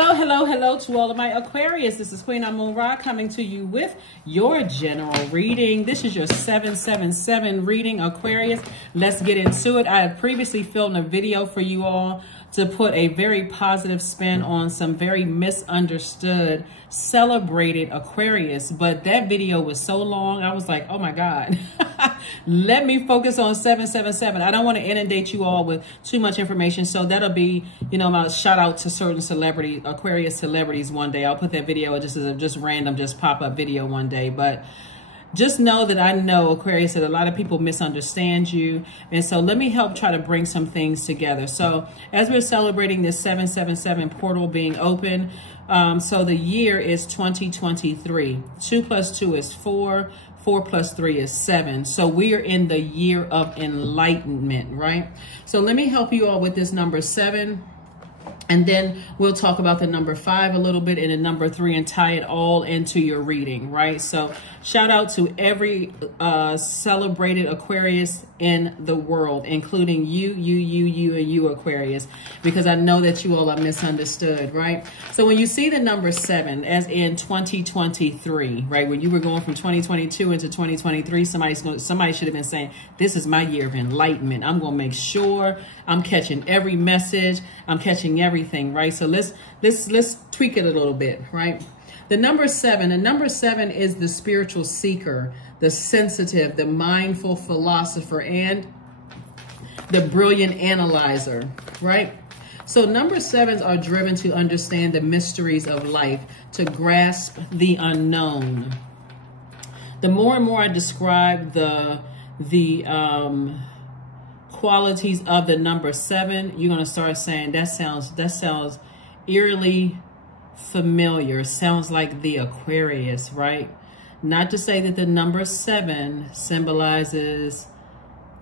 Hello to all of my Aquarius. This is Queen Amun Ra coming to you with your general reading. This is your 777 reading, Aquarius. Let's get into it. I have previously filmed a video for you all to put a very positive spin on some very misunderstood, celebrated Aquarius. But that video was so long, I was like, oh my God. Let me focus on 777. I don't want to inundate you all with too much information. So that'll be, my shout out to certain celebrity, Aquarius celebrities one day. I'll put that video just as a random, pop-up video one day. But just know that I know, Aquarius, that a lot of people misunderstand you. And so let me help try to bring some things together. So as we're celebrating this 777 portal being open, so the year is 2023. 2 plus 2 is 4. 4 plus 3 is 7. So we are in the year of enlightenment, right? So let me help you all with this number 7. And then we'll talk about the number 5 a little bit and the number 3 and tie it all into your reading, right? So shout out to every celebrated Aquarius in the world, including you, and you, Aquarius, because I know that you all are misunderstood, right? So when you see the number 7, as in 2023, right, when you were going from 2022 into 2023, somebody should have been saying, this is my year of enlightenment. I'm going to make sure I'm catching every message. I'm catching everything, right? So let's tweak it a little bit, right? The number 7 is the spiritual seeker, the sensitive, the mindful philosopher, and the brilliant analyzer, right? So number 7s are driven to understand the mysteries of life, to grasp the unknown. The more and more I describe the qualities of the number 7, you're going to start saying that sounds eerily familiar. Sounds like the Aquarius, right? Not to say that the number 7 symbolizes,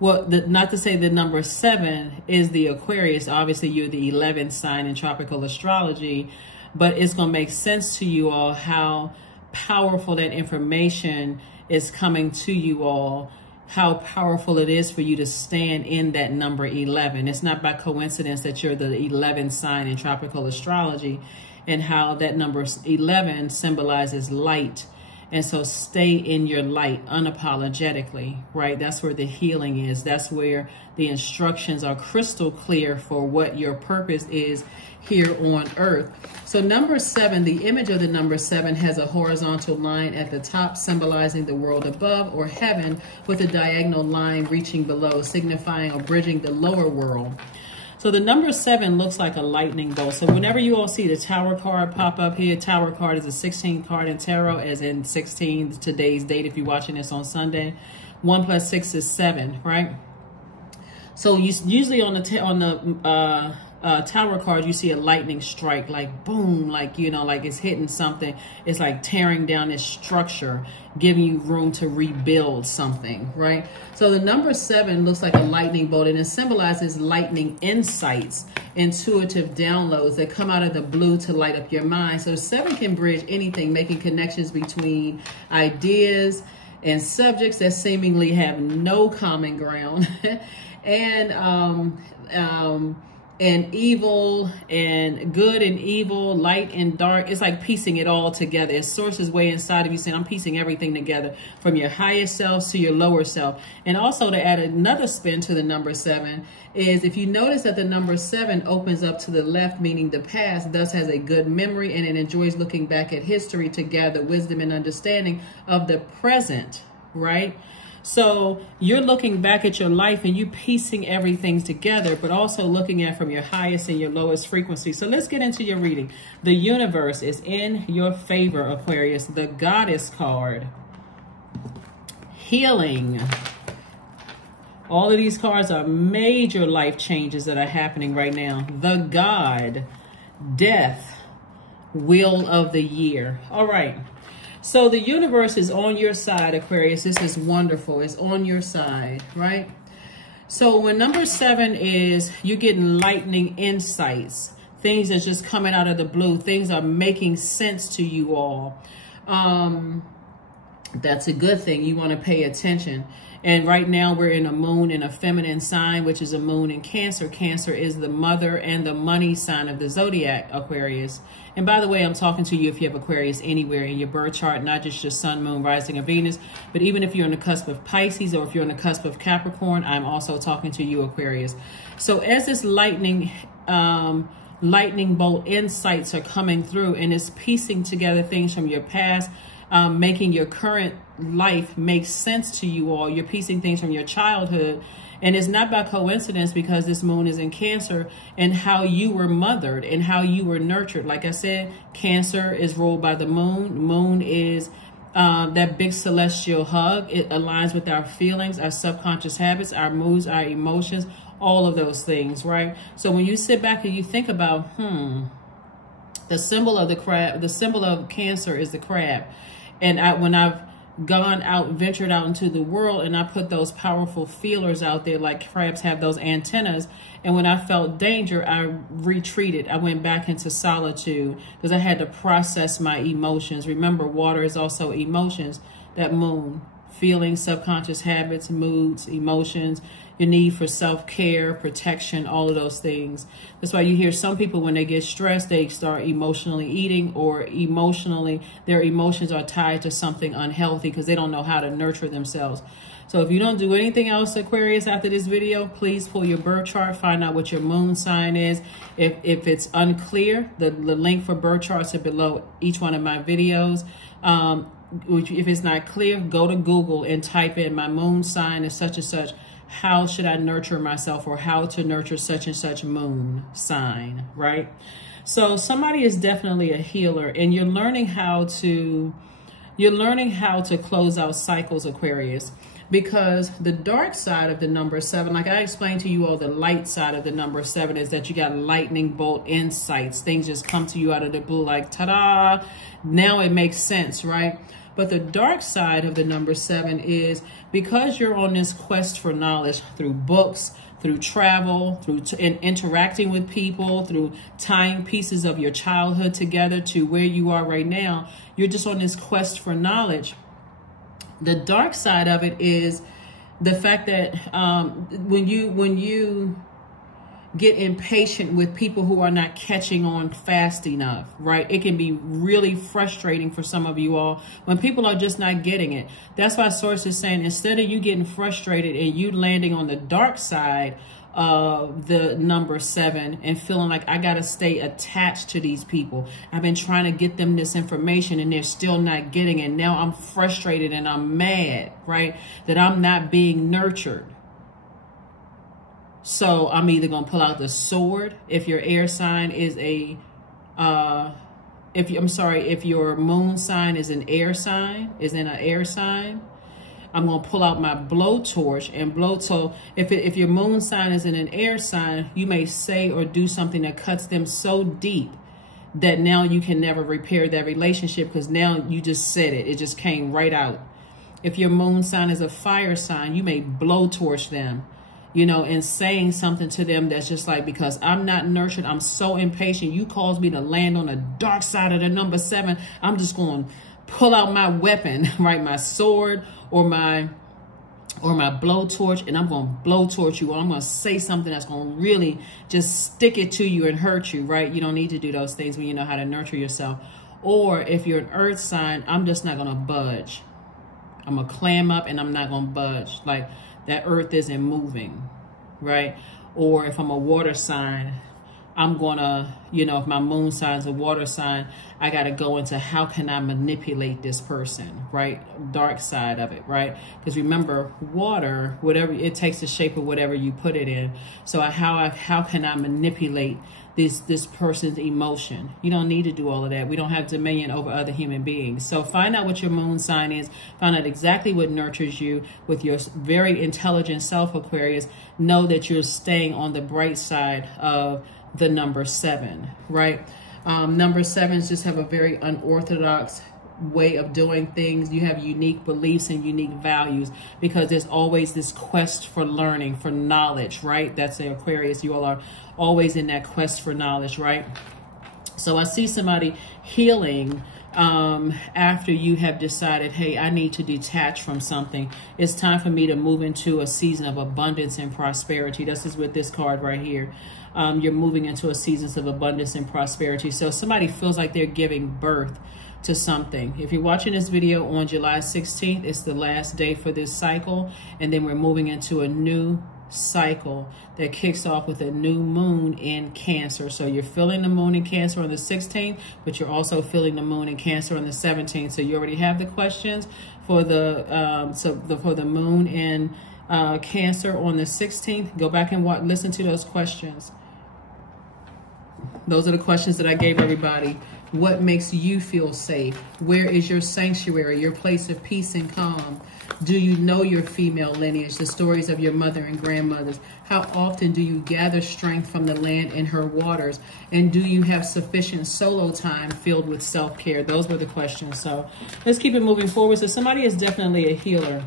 not to say the number 7 is the Aquarius. Obviously, you're the 11th sign in tropical astrology, but it's going to make sense to you all how powerful that information is coming to you all, how powerful it is for you to stand in that number 11. It's not by coincidence that you're the 11th sign in tropical astrology, and how that number 11 symbolizes light. And so stay in your light unapologetically, right? That's where the healing is. That's where the instructions are crystal clear for what your purpose is here on earth. So number 7, the image of the number 7 has a horizontal line at the top symbolizing the world above, or heaven, with a diagonal line reaching below, signifying or bridging the lower world. So the number 7 looks like a lightning bolt. So whenever you all see the Tower card pop up here, Tower card is a 16 card in tarot, as in 16, today's date, if you're watching this on Sunday. 1 plus 6 is 7, right? So usually on the Tower card, you see a lightning strike, like boom, like, like it's hitting something. It's like tearing down this structure, giving you room to rebuild something, right? So the number 7 looks like a lightning bolt, and it symbolizes lightning insights, intuitive downloads that come out of the blue to light up your mind. So 7 can bridge anything, making connections between ideas and subjects that seemingly have no common ground. And evil and good and evil, light and dark. It's like piecing it all together. It sources way inside of you, saying, I'm piecing everything together, from your highest self to your lower self. And also, to add another spin to the number 7 is, if you notice that the number 7 opens up to the left, meaning the past, thus has a good memory, and it enjoys looking back at history to gather wisdom and understanding of the present, right? So you're looking back at your life and you piecing everything together, but also looking at from your highest and your lowest frequency. So let's get into your reading. The universe is in your favor, Aquarius. The Goddess card. Healing. All of these cards are major life changes that are happening right now. The God. Death. Wheel of the year. All right. So the universe is on your side, Aquarius. This is wonderful. It's on your side, right? So when number 7 is, you're getting lightning insights, things that's just coming out of the blue. Things are making sense to you all. That's a good thing. You want to pay attention. And right now we're in a moon in a feminine sign, which is a moon in Cancer. Cancer is the mother and the money sign of the Zodiac, Aquarius. And by the way, I'm talking to you if you have Aquarius anywhere in your birth chart, not just your sun, moon, rising, or Venus, but even if you're on the cusp of Pisces or if you're on the cusp of Capricorn, I'm also talking to you, Aquarius. So as this lightning bolt insights are coming through and it's piecing together things from your past, making your current life make sense to you all. You're piecing things from your childhood. And it's not by coincidence because this moon is in Cancer and how you were mothered and how you were nurtured. Like I said, Cancer is ruled by the moon. Moon is that big celestial hug. It aligns with our feelings, our subconscious habits, our moods, our emotions, all of those things, right? So when you sit back and you think about, the symbol of the crab, the symbol of Cancer is the crab. And when I've gone out, ventured out into the world, and I put those powerful feelers out there, like crabs have those antennas. And when I felt danger, I retreated. I went back into solitude because I had to process my emotions. Remember, water is also emotions. That moon, feelings, subconscious habits, moods, emotions, your need for self-care, protection, all of those things. That's why you hear some people when they get stressed, they start emotionally eating, or emotionally, their emotions are tied to something unhealthy because they don't know how to nurture themselves. So if you don't do anything else, Aquarius, after this video, please pull your birth chart, find out what your moon sign is. If it's unclear, the link for birth charts are below each one of my videos. If it's not clear, go to Google and type in my moon sign is such and such. How should I nurture myself, or how to nurture such and such moon sign, right? So somebody is definitely a healer, and you're learning how to close out cycles, Aquarius, because the dark side of the number 7, like I explained to you all, the light side of the number 7 is that you got lightning bolt insights. Things just come to you out of the blue like, ta-da, now it makes sense, right? But the dark side of the number 7 is because you're on this quest for knowledge through books, through travel, through interacting with people, through tying pieces of your childhood together to where you are right now. You're just on this quest for knowledge. The dark side of it is the fact that when you get impatient with people who are not catching on fast enough, right? It can be really frustrating for some of you all when people are just not getting it. That's why Source is saying, instead of you getting frustrated and you landing on the dark side of the number 7 and feeling like I got to stay attached to these people. I've been trying to get them this information and they're still not getting it. Now I'm frustrated and I'm mad, right? That I'm not being nurtured. So I'm either going to pull out the sword if your air sign is a, if your moon sign is an air sign, is in an air sign, I'm going to pull out my blowtorch and blow. So if your moon sign is in an air sign, you may say or do something that cuts them so deep that now you can never repair that relationship because now you just said it. It just came right out. If your moon sign is a fire sign, you may blowtorch them, you know, and saying something to them that's just like, because I'm not nurtured, I'm so impatient, you caused me to land on the dark side of the number 7, I'm just going to pull out my weapon, right, my sword or my blowtorch, and I'm going to blowtorch you, or I'm going to say something that's going to really just stick it to you and hurt you, right? You don't need to do those things when you know how to nurture yourself. Or if you're an earth sign, I'm just not going to budge. I'm going to clam up and I'm not going to budge. Like, that earth isn't moving, right? Or if I'm a water sign, I'm going to, you know, if my moon sign is a water sign, I got to go into how can I manipulate this person, right? Dark side of it, right? Because remember, water, whatever, it takes the shape of whatever you put it in. So how can I manipulate this person's emotion? You don't need to do all of that. We don't have dominion over other human beings. So find out what your moon sign is. Find out exactly what nurtures you with your very intelligent self, Aquarius. Know that you're staying on the bright side of the number 7, right? Number 7s just have a very unorthodox way of doing things. You have unique beliefs and unique values because there's always this quest for learning, for knowledge, right? That's the Aquarius. You all are always in that quest for knowledge, right? So I see somebody healing after you have decided, hey, I need to detach from something. It's time for me to move into a season of abundance and prosperity. This is with this card right here. You're moving into a season of abundance and prosperity. So somebody feels like they're giving birth to something. If you're watching this video on July 16th, it's the last day for this cycle. And then we're moving into a new cycle that kicks off with a new moon in Cancer. So you're feeling the moon in Cancer on the 16th, but you're also feeling the moon in Cancer on the 17th. So you already have the questions for the for the moon in Cancer on the 16th. Go back and listen to those questions. Those are the questions that I gave everybody. What makes you feel safe? Where is your sanctuary, your place of peace and calm? Do you know your female lineage, the stories of your mother and grandmothers? How often do you gather strength from the land and her waters? And do you have sufficient solo time filled with self-care? Those were the questions. So let's keep it moving forward. So somebody is definitely a healer.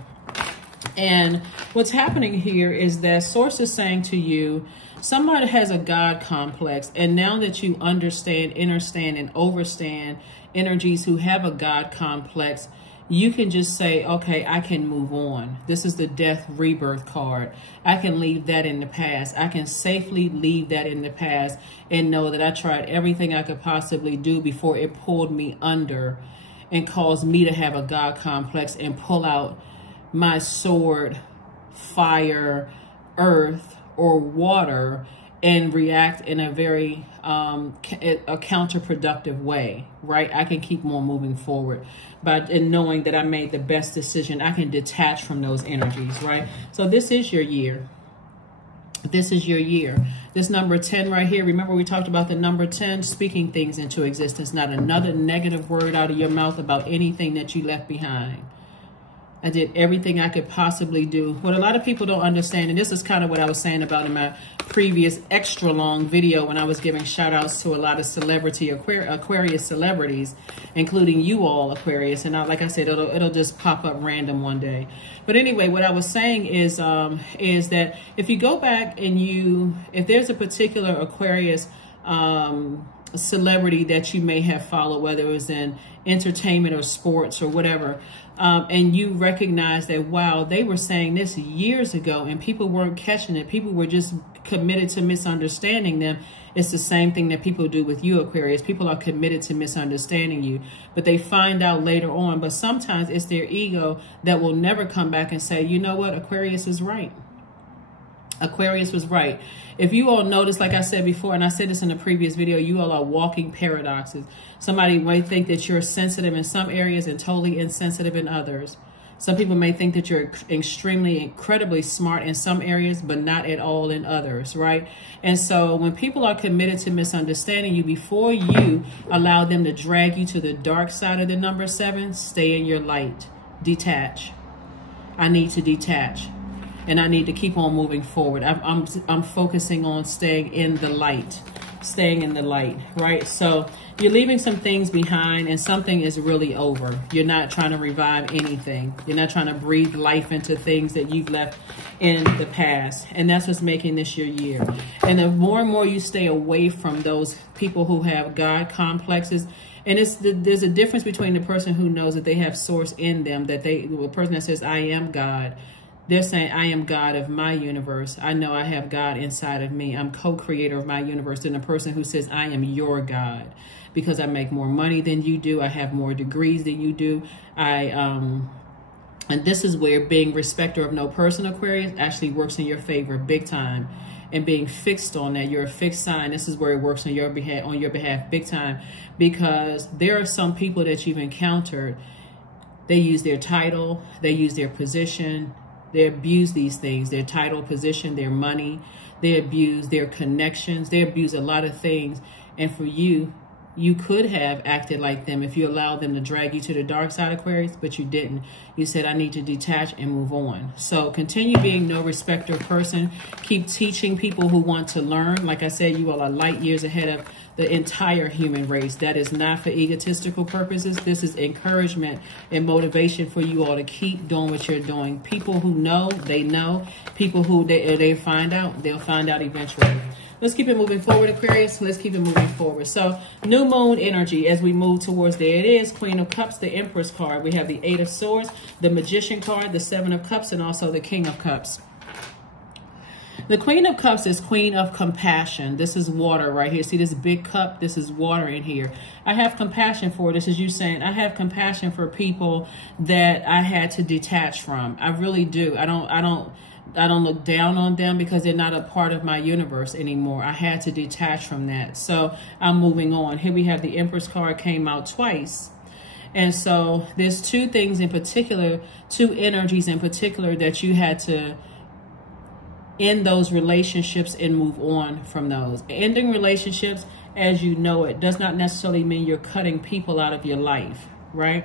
And what's happening here is that Source is saying to you, somebody has a God complex. And now that you understand, understand, and overstand energies who have a God complex, you can just say, okay, I can move on. This is the death rebirth card. I can leave that in the past. I can safely leave that in the past and know that I tried everything I could possibly do before it pulled me under and caused me to have a God complex and pull out my sword, fire, earth, or water and react in a very a counterproductive way, right? I can keep on moving forward. But in knowing that I made the best decision, I can detach from those energies, right? So this is your year. This is your year. This number 10 right here, remember we talked about the number 10, speaking things into existence, not another negative word out of your mouth about anything that you left behind. I did everything I could possibly do. What a lot of people don't understand, and this is kind of what I was saying about in my previous extra long video when I was giving shout outs to a lot of celebrity Aquarius celebrities, including you all Aquarius. And like I said, it'll just pop up random one day. But anyway, what I was saying is that if you go back and if there's a particular Aquarius celebrity that you may have followed, whether it was in entertainment or sports or whatever, and you recognize that, wow, they were saying this years ago and people weren't catching it. People were just committed to misunderstanding them. It's the same thing that people do with you, Aquarius. People are committed to misunderstanding you, but they find out later on. But sometimes it's their ego that will never come back and say, you know what, Aquarius is right. Aquarius was right. If you all notice, like I said before, and I said this in a previous video, you all are walking paradoxes. Somebody might think that you're sensitive in some areas and totally insensitive in others. Some people may think that you're extremely, incredibly smart in some areas, but not at all in others, right? And so when people are committed to misunderstanding you, before you allow them to drag you to the dark side of the number 7, stay in your light. Detach. I need to detach. And I need to keep on moving forward. I'm focusing on staying in the light. Staying in the light, right? So you're leaving some things behind and something is really over. You're not trying to revive anything. You're not trying to breathe life into things that you've left in the past. And that's what's making this your year. And the more and more you stay away from those people who have God complexes, and there's a difference between the person who knows that they have source in them, the person that says, I am God. They're saying, I am God of my universe. I know I have God inside of me. I'm co-creator of my universe. Than a person who says, I am your God because I make more money than you do. I have more degrees than you do. And this is where being respecter of no person, Aquarius, actually works in your favor big time. And being fixed on that, you're a fixed sign. This is where it works on your behalf big time, because there are some people that you've encountered. They use their title, they use their position. They abuse these things, their title, position, their money. They abuse their connections. They abuse a lot of things. And for you, you could have acted like them if you allowed them to drag you to the dark side, Aquarius, but you didn't. You said, I need to detach and move on. So continue being no respecter person. Keep teaching people who want to learn. Like I said, you all are light years ahead of the entire human race. That is not for egotistical purposes. This is encouragement and motivation for you all to keep doing what you're doing. People who know, they know. People who they find out, they'll find out eventually. Let's keep it moving forward, Aquarius. Let's keep it moving forward. So new moon energy as we move towards, there it is, Queen of Cups, the Empress card. We have the Eight of Swords, the Magician card, the Seven of Cups, and also the King of Cups. The Queen of Cups is Queen of Compassion. This is water right here. See this big cup? This is water in here. I have compassion for, this is you saying, I have compassion for people that I had to detach from. I really do. I don't look down on them because they're not a part of my universe anymore. I had to detach from that. So I'm moving on. Here we have the Empress card came out twice. And so there's two things in particular, two energies in particular that you had to end those relationships and move on from those. Ending relationships as you know it does not necessarily mean you're cutting people out of your life, right?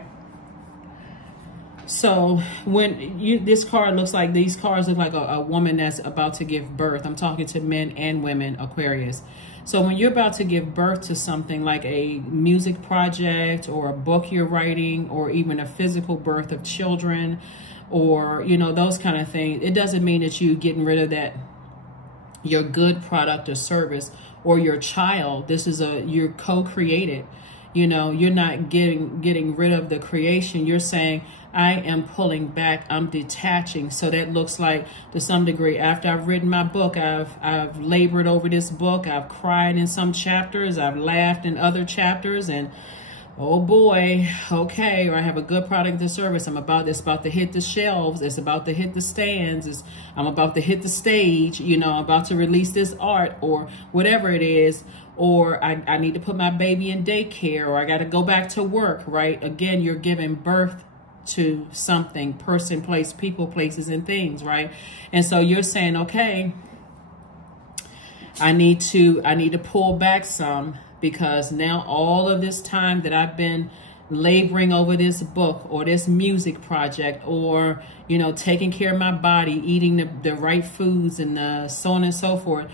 So when this card looks like, these cards look like a woman that's about to give birth. I'm talking to men and women, Aquarius. So when you're about to give birth to something like a music project or a book you're writing, or even a physical birth of children, or, you know, those kind of things, it doesn't mean that you're getting rid of that, your good product or service, or your child. This is you're co-created. You know, you're not getting rid of the creation. You're saying, I am pulling back, I'm detaching. So that looks like, to some degree, after I've written my book, I've labored over this book, I've cried in some chapters, I've laughed in other chapters, and oh boy, okay, or I have a good product or service. It's about to hit the shelves. It's about to hit the stands. I'm about to hit the stage. You know, I'm about to release this art or whatever it is. Or I need to put my baby in daycare, or I got to go back to work, right? Again, you're giving birth to something, person, place, people, places, and things, right? And so you're saying, okay, I need to pull back some, because now all of this time that I've been laboring over this book or this music project, or, you know, taking care of my body, eating the right foods, and so on and so forth,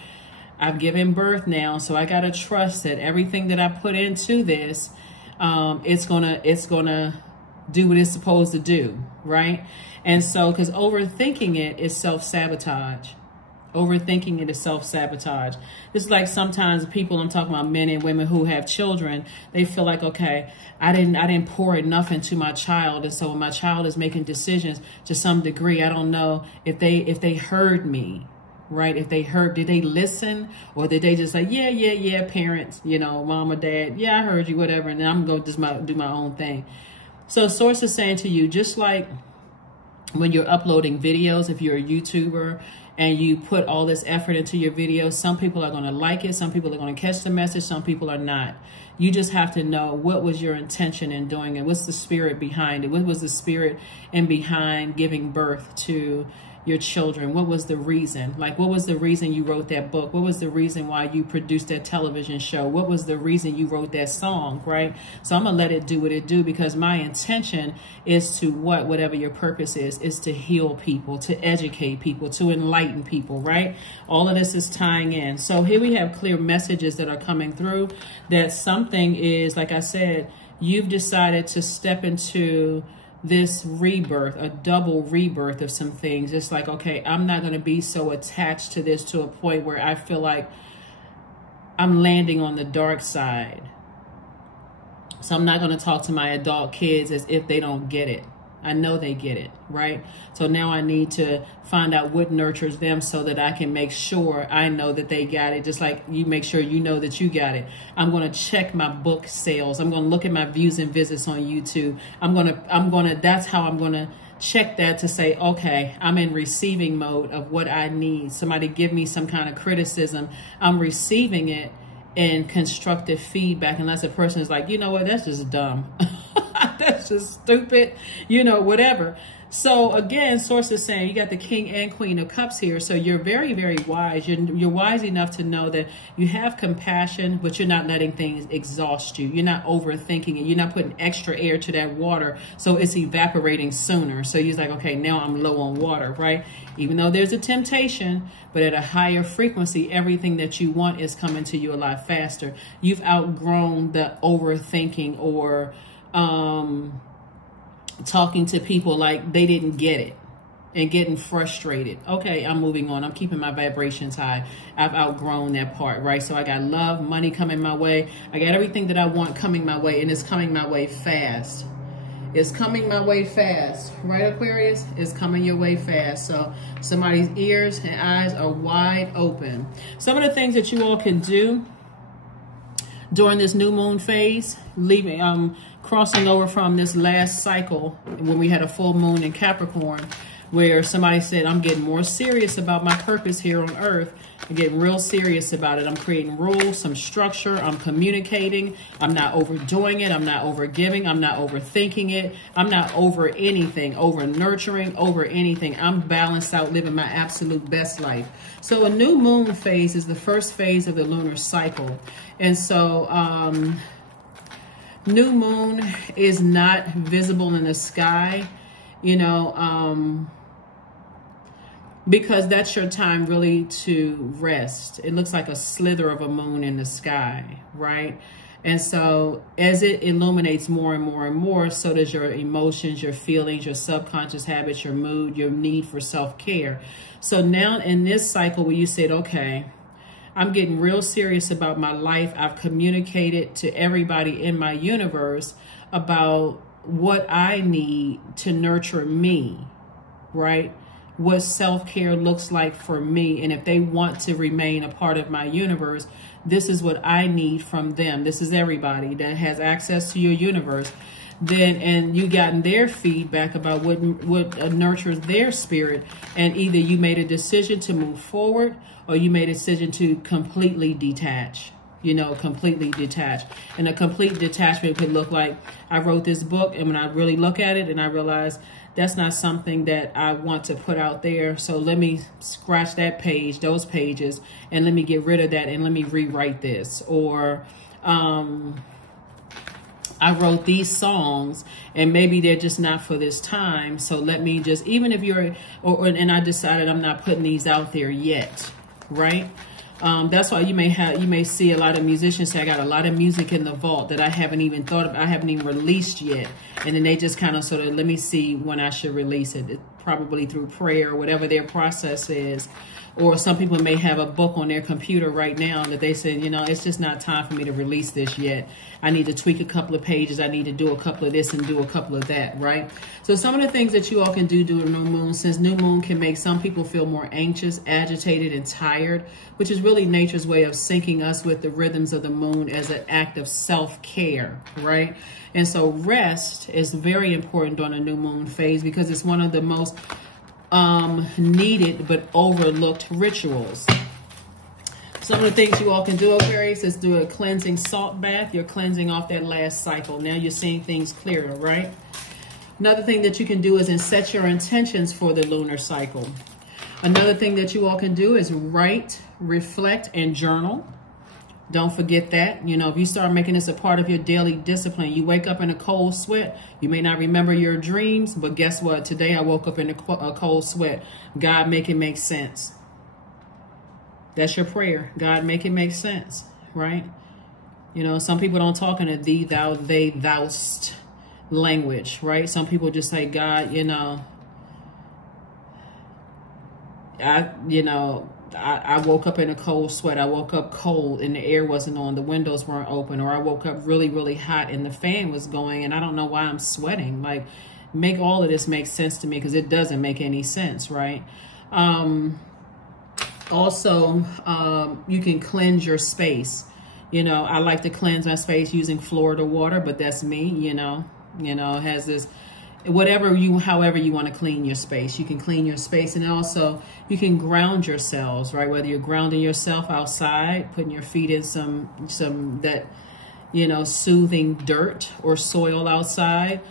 I've given birth now. So I got to trust that everything that I put into this, it's gonna do what it's supposed to do, right? And so, because overthinking it is self-sabotage. Overthinking it is self-sabotage. It's like sometimes people, I'm talking about men and women who have children, they feel like, okay, I didn't pour enough into my child, and so when my child is making decisions to some degree, I don't know if they heard me, right? If they heard, did they listen, or did they just say, yeah, parents, you know, mom or dad, yeah, I heard you, whatever, and then I'm going to just do my own thing. So source is saying to you, just like when you're uploading videos, if you're a YouTuber and you put all this effort into your videos, some people are going to like it, some people are going to catch the message, some people are not. You just have to know what was your intention in doing it. What's the spirit behind it? What was the spirit in behind giving birth to your children? What was the reason? Like, what was the reason you wrote that book? What was the reason why you produced that television show? What was the reason you wrote that song, right? So I'm gonna let it do what it do, because my intention is to whatever your purpose is to heal people, to educate people, to enlighten people, right? All of this is tying in. So here we have clear messages that are coming through, that something is, like I said, you've decided to step into this rebirth, a double rebirth of some things. It's like, okay, I'm not going to be so attached to this to a point where I feel like I'm landing on the dark side. So I'm not going to talk to my adult kids as if they don't get it. I know they get it, right? So now I need to find out what nurtures them so that I can make sure I know that they got it, just like you make sure you know that you got it. I'm going to check my book sales. I'm going to look at my views and visits on YouTube. That's how I'm going to check that, to say, okay, I'm in receiving mode of what I need. Somebody give me some kind of criticism. I'm receiving it in constructive feedback, unless a person is like, you know what, that's just dumb. That's just stupid, you know, whatever. So again, source is saying you got the King and Queen of Cups here. So you're very, very wise. You're wise enough to know that you have compassion, but you're not letting things exhaust you. You're not overthinking it. You're not putting extra air to that water, so it's evaporating sooner. So you're like, okay, now I'm low on water, right? Even though there's a temptation, but at a higher frequency, everything that you want is coming to you a lot faster. You've outgrown the overthinking or talking to people like they didn't get it, and getting frustrated. Okay, I'm moving on. I'm keeping my vibrations high. I've outgrown that part, right? So I got love, money coming my way. I got everything that I want coming my way, and it's coming my way fast. It's coming my way fast, right, Aquarius? It's coming your way fast. So somebody's ears and eyes are wide open. Some of the things that you all can do during this new moon phase, crossing over from this last cycle when we had a full moon in Capricorn, where somebody said, I'm getting more serious about my purpose here on earth. I'm getting real serious about it. I'm creating rules, some structure. I'm communicating. I'm not overdoing it. I'm not overgiving. I'm not overthinking it. I'm not over anything, over nurturing, over anything. I'm balanced out, living my absolute best life. So a new moon phase is the first phase of the lunar cycle. And so new moon is not visible in the sky, you know, because that's your time really to rest. It looks like a slither of a moon in the sky, right? And so as it illuminates more and more and more, so does your emotions, your feelings, your subconscious habits, your mood, your need for self-care. So now in this cycle where you said, okay, I'm getting real serious about my life. I've communicated to everybody in my universe about what I need to nurture me, right? What self-care looks like for me. And if they want to remain a part of my universe, this is what I need from them. This is everybody that has access to your universe. Then, and you gotten their feedback about what nurtures their spirit. And either you made a decision to move forward or you made a decision to completely detach. You know, completely detached. And a complete detachment could look like, I wrote this book, and when I really look at it and I realize that's not something that I want to put out there, so let me scratch that page, those pages, and let me get rid of that and let me rewrite this. Or I wrote these songs and maybe they're just not for this time, so let me just, even if you're, and I decided I'm not putting these out there yet, right? That's why you may see a lot of musicians say, I got a lot of music in the vault that I haven't even thought of, I haven't even released yet. And then they just kind of sort of, let me see when I should release it, probably through prayer or whatever their process is. Or some people may have a book on their computer right now that they said, you know, it's just not time for me to release this yet. I need to tweak a couple of pages. I need to do a couple of this and do a couple of that, right? So some of the things that you all can do during new moon, since new moon can make some people feel more anxious, agitated, and tired, which is really nature's way of syncing us with the rhythms of the moon as an act of self-care, right? And so rest is very important during a new moon phase because it's one of the most needed but overlooked rituals. Some of the things you all can do, Aquarius, is do a cleansing salt bath. You're cleansing off that last cycle. Now you're seeing things clearer, right? Another thing that you can do is set your intentions for the lunar cycle. Another thing that you all can do is write, reflect, and journal. Don't forget that. You know, if you start making this a part of your daily discipline, you wake up in a cold sweat. You may not remember your dreams, but guess what? Today I woke up in a cold sweat. God, make it make sense. That's your prayer. God, make it make sense, right? You know, some people don't talk in a thee, thou, they, thou'st language, right? Some people just say, God, you know, I woke up in a cold sweat. I woke up cold and the air wasn't on. The windows weren't open. Or I woke up really, really hot and the fan was going and I don't know why I'm sweating. Like, make all of this make sense to me because it doesn't make any sense, right? Also, you can cleanse your space. You know, I like to cleanse my space using Florida water, but that's me, you know, it has this, however you want to clean your space, you can clean your space. And also you can ground yourselves, right? Whether you're grounding yourself outside, putting your feet in some that, you know, soothing dirt or soil outside.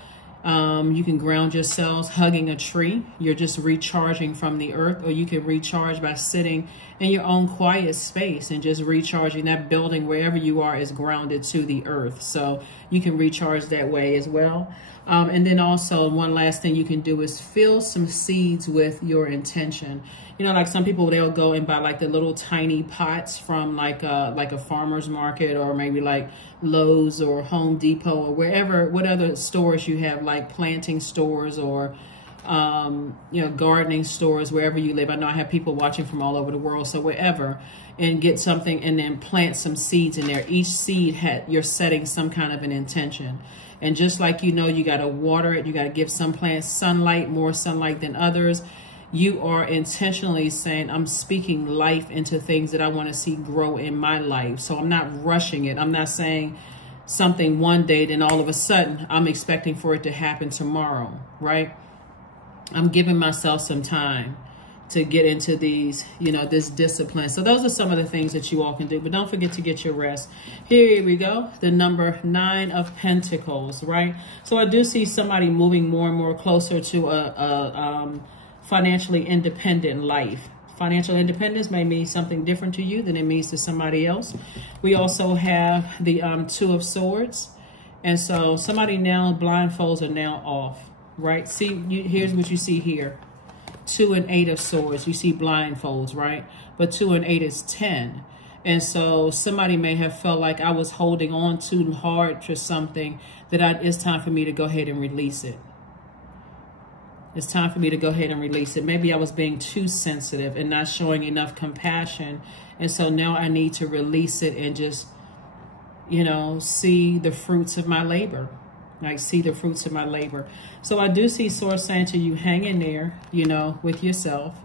You can ground yourselves hugging a tree. You're just recharging from the earth, or you can recharge by sitting in your own quiet space and just recharging. That building, wherever you are, is grounded to the earth. So you can recharge that way as well. And then also one last thing you can do is fill some seeds with your intention. You know, like some people, they'll go and buy like the little tiny pots from like a farmer's market, or maybe like Lowe's or Home Depot or wherever, what other stores you have, like planting stores or you know, gardening stores, wherever you live. I know I have people watching from all over the world, so wherever, and get something and then plant some seeds in there. Each seed you're setting some kind of an intention. And just like, you know, you got to water it, you got to give some plants sunlight, more sunlight than others. You are intentionally saying, I'm speaking life into things that I want to see grow in my life. So I'm not rushing it. I'm not saying something one day, then all of a sudden I'm expecting for it to happen tomorrow, right? I'm giving myself some time to get into these, you know, this discipline. So those are some of the things that you all can do, but don't forget to get your rest. Here we go. The number 9 of Pentacles, right? So I do see somebody moving more and more closer to a financially independent life. Financial independence may mean something different to you than it means to somebody else. We also have the 2 of Swords. And so somebody now, blindfolds are now off, right? See, here's what you see here. 2 and 8 of Swords. You see blindfolds, right? But 2 and 8 is 10. And so somebody may have felt like I was holding on too hard for something, that it's time for me to go ahead and release it. It's time for me to go ahead and release it. Maybe I was being too sensitive and not showing enough compassion. And so now I need to release it and just, you know, see the fruits of my labor. Like, see the fruits of my labor. So I do see Source saying to you, hang in there, you know, with yourself.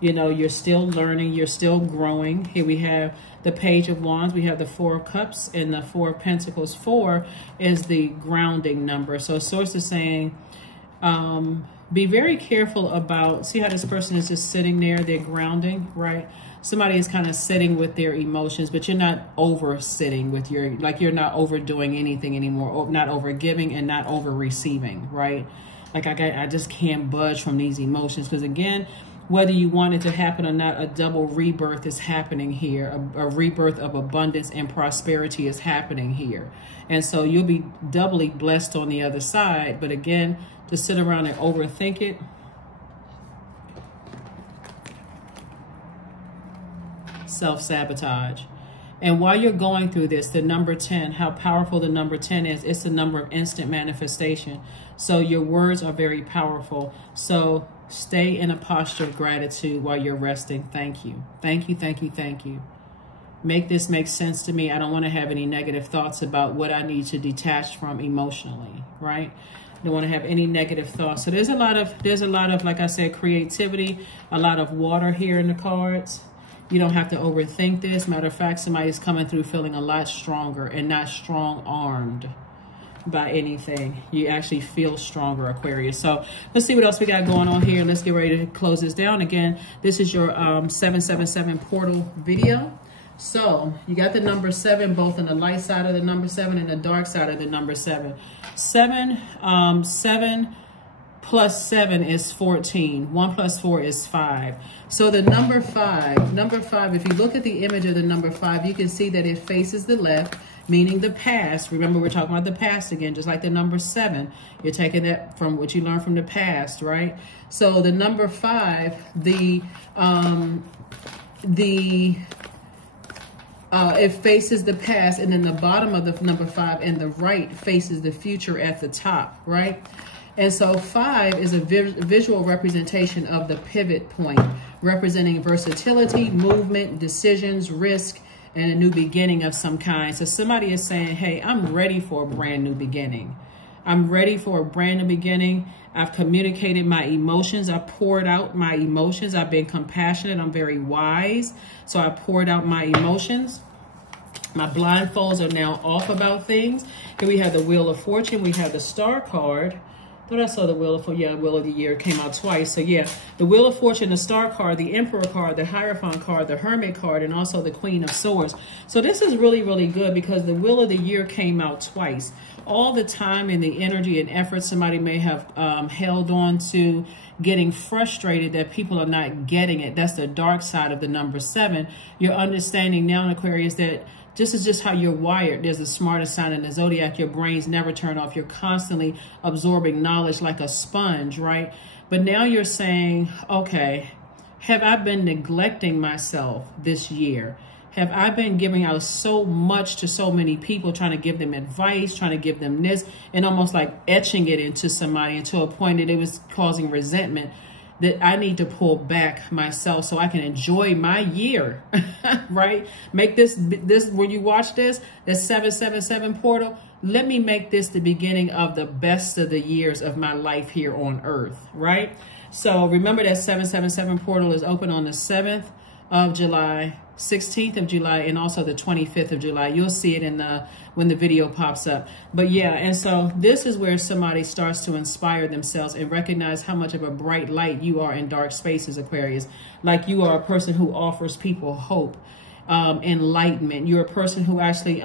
You know, you're still learning. You're still growing. Here we have the Page of Wands. We have the 4 of Cups and the 4 of Pentacles. 4 is the grounding number. So Source is saying, be very careful about, see how this person is just sitting there, they're grounding, right? Somebody is kind of sitting with their emotions, but you're not over sitting with your, like you're not overdoing anything anymore, or not over giving and not over receiving, right? Like I just can't budge from these emotions, because again, whether you want it to happen or not, a double rebirth is happening here. A rebirth of abundance and prosperity is happening here. And so you'll be doubly blessed on the other side. But again, to sit around and overthink it, self-sabotage. And while you're going through this, the number 10, how powerful the number 10 is, it's the number of instant manifestation. So your words are very powerful. So stay in a posture of gratitude while you're resting. Thank you. Thank you, thank you, thank you. Make this make sense to me. I don't want to have any negative thoughts about what I need to detach from emotionally, right? I don't want to have any negative thoughts. So there's a lot of, like I said, creativity, a lot of water here in the cards. You don't have to overthink this. Matter of fact, somebody's coming through feeling a lot stronger and not strong-armed by anything. You actually feel stronger, Aquarius. So let's see what else we got going on here. Let's get ready to close this down. Again, this is your 777 portal video. So you got the number 7, both on the light side of the number 7 and the dark side of the number 7. 7 plus 7 is 14. 1 plus 4 is 5. So the number 5, if you look at the image of the number 5, you can see that it faces the left, meaning the past. Remember, we're talking about the past again, just like the number 7. You're taking that from what you learned from the past, right? So the number 5, it faces the past, and then the bottom of the number 5 and the right faces the future at the top, right? And so 5 is a visual representation of the pivot point, representing versatility, movement, decisions, risk, and a new beginning of some kind. So somebody is saying, hey, I'm ready for a brand new beginning. I'm ready for a brand new beginning. I've communicated my emotions. I poured out my emotions. I've been compassionate. I'm very wise. So I poured out my emotions. My blindfolds are now off about things. Here we have the Wheel of Fortune. We have the Star card. Thought I saw the Wheel of Fortune. Yeah, Wheel of the Year came out twice. So yeah, the Wheel of Fortune, the Star card, the Emperor card, the Hierophant card, the Hermit card, and also the Queen of Swords. So this is really, really good because the Wheel of the Year came out twice. All the time and the energy and effort somebody may have held on to, getting frustrated that people are not getting it. That's the dark side of the number 7. You're understanding now, Aquarius, that this is just how you're wired. There's the smartest sign in the Zodiac. Your brains never turn off. You're constantly absorbing knowledge like a sponge, right? But now you're saying, okay, have I been neglecting myself this year? have I been giving out so much to so many people, trying to give them advice, trying to give them this, and almost like etching it into somebody until a point that it was causing resentment, that I need to pull back myself so I can enjoy my year, right? Make this, when you watch this 777 portal, let me make this the beginning of the best of the years of my life here on earth, right? So remember that 777 portal is open on the 7th of July, 16th of July, and also the 25th of July. You'll see it in the when the video pops up. But yeah, and so this is where somebody starts to inspire themselves and recognize how much of a bright light you are in dark spaces, Aquarius. Like you are a person who offers people hope, enlightenment. You're a person who actually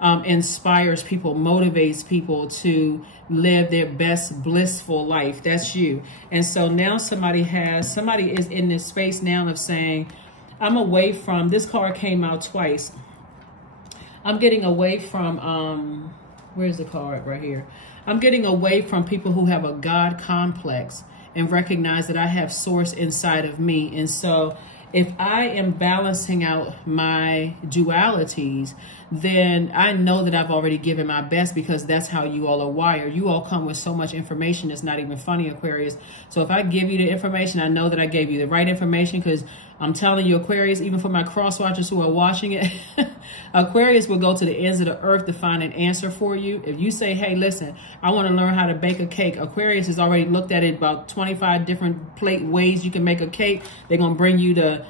inspires people, motivates people to live their best blissful life. That's you. And so now somebody is in this space now of saying, I'm away from, this card came out twice. I'm getting away from, where's the card right here? I'm getting away from people who have a God complex and recognize that I have source inside of me. And so if I am balancing out my dualities, then I know that I've already given my best, because that's how you all are wired. You all come with so much information. It's not even funny, Aquarius. So if I give you the information, I know that I gave you the right information, because I'm telling you, Aquarius, even for my cross watchers who are watching it, Aquarius will go to the ends of the earth to find an answer for you. If you say, hey, listen, I want to learn how to bake a cake, Aquarius has already looked at it about 25 different ways you can make a cake. They're going to bring you the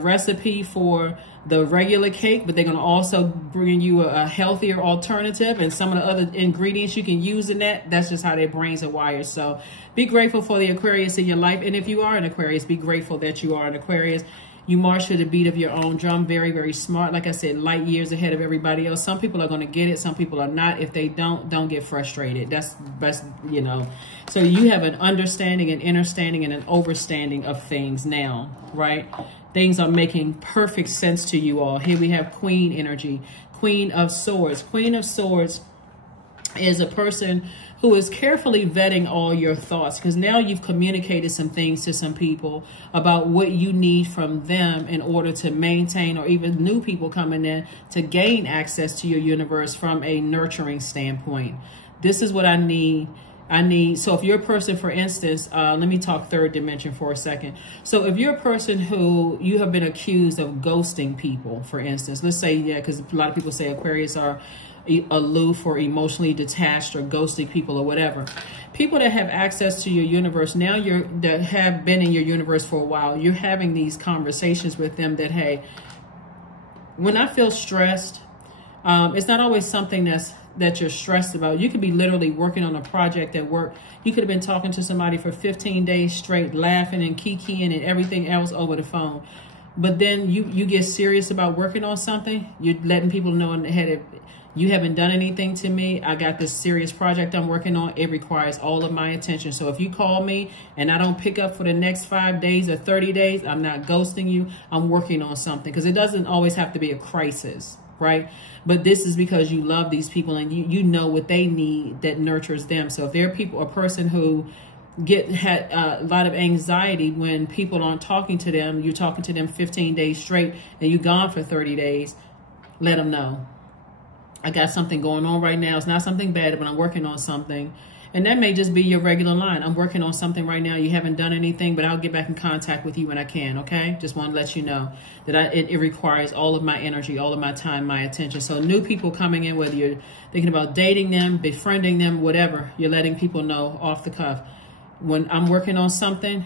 recipe for the regular cake, but they're going to also bring you a healthier alternative and some of the other ingredients you can use in that. That's just how their brains are wired. So be grateful for the Aquarius in your life. And if you are an Aquarius, be grateful that you are an Aquarius. You march to the beat of your own drum. Very, very smart. Like I said, light years ahead of everybody else. Some people are going to get it. Some people are not. If they don't get frustrated. That's, you know. So you have an understanding, an understanding, and an overstanding of things now, right? Things are making perfect sense to you all. Here we have Queen energy, Queen of Swords. Queen of Swords is a person who is carefully vetting all your thoughts, because now you've communicated some things to some people about what you need from them in order to maintain, or even new people coming in to gain access to your universe from a nurturing standpoint. This is what I need. So if you're a person, for instance, let me talk third dimension for a second. So if you're a person who you have been accused of ghosting people, for instance, let's say, yeah, because a lot of people say Aquarius are aloof or emotionally detached or ghosting people or whatever. People that have access to your universe now, that have been in your universe for a while, you're having these conversations with them that, hey, when I feel stressed, it's not always something that you're stressed about. You could be literally working on a project at work. You could have been talking to somebody for 15 days straight, laughing and kikiing and everything else over the phone. But then you get serious about working on something. You're letting people know in the head, you haven't done anything to me. I got this serious project I'm working on. It requires all of my attention. So if you call me and I don't pick up for the next 5 days or 30 days, I'm not ghosting you. I'm working on something, because it doesn't always have to be a crisis, right? But this is because you love these people and you know what they need that nurtures them. So if they're a person who had a lot of anxiety when people aren't talking to them, you're talking to them 15 days straight and you're gone for 30 days, let them know. I got something going on right now. It's not something bad, but I'm working on something. And that may just be your regular line. I'm working on something right now. You haven't done anything, but I'll get back in contact with you when I can, okay? Just want to let you know that it requires all of my energy, all of my time, my attention. So new people coming in, whether you're thinking about dating them, befriending them, whatever, you're letting people know off the cuff. When I'm working on something,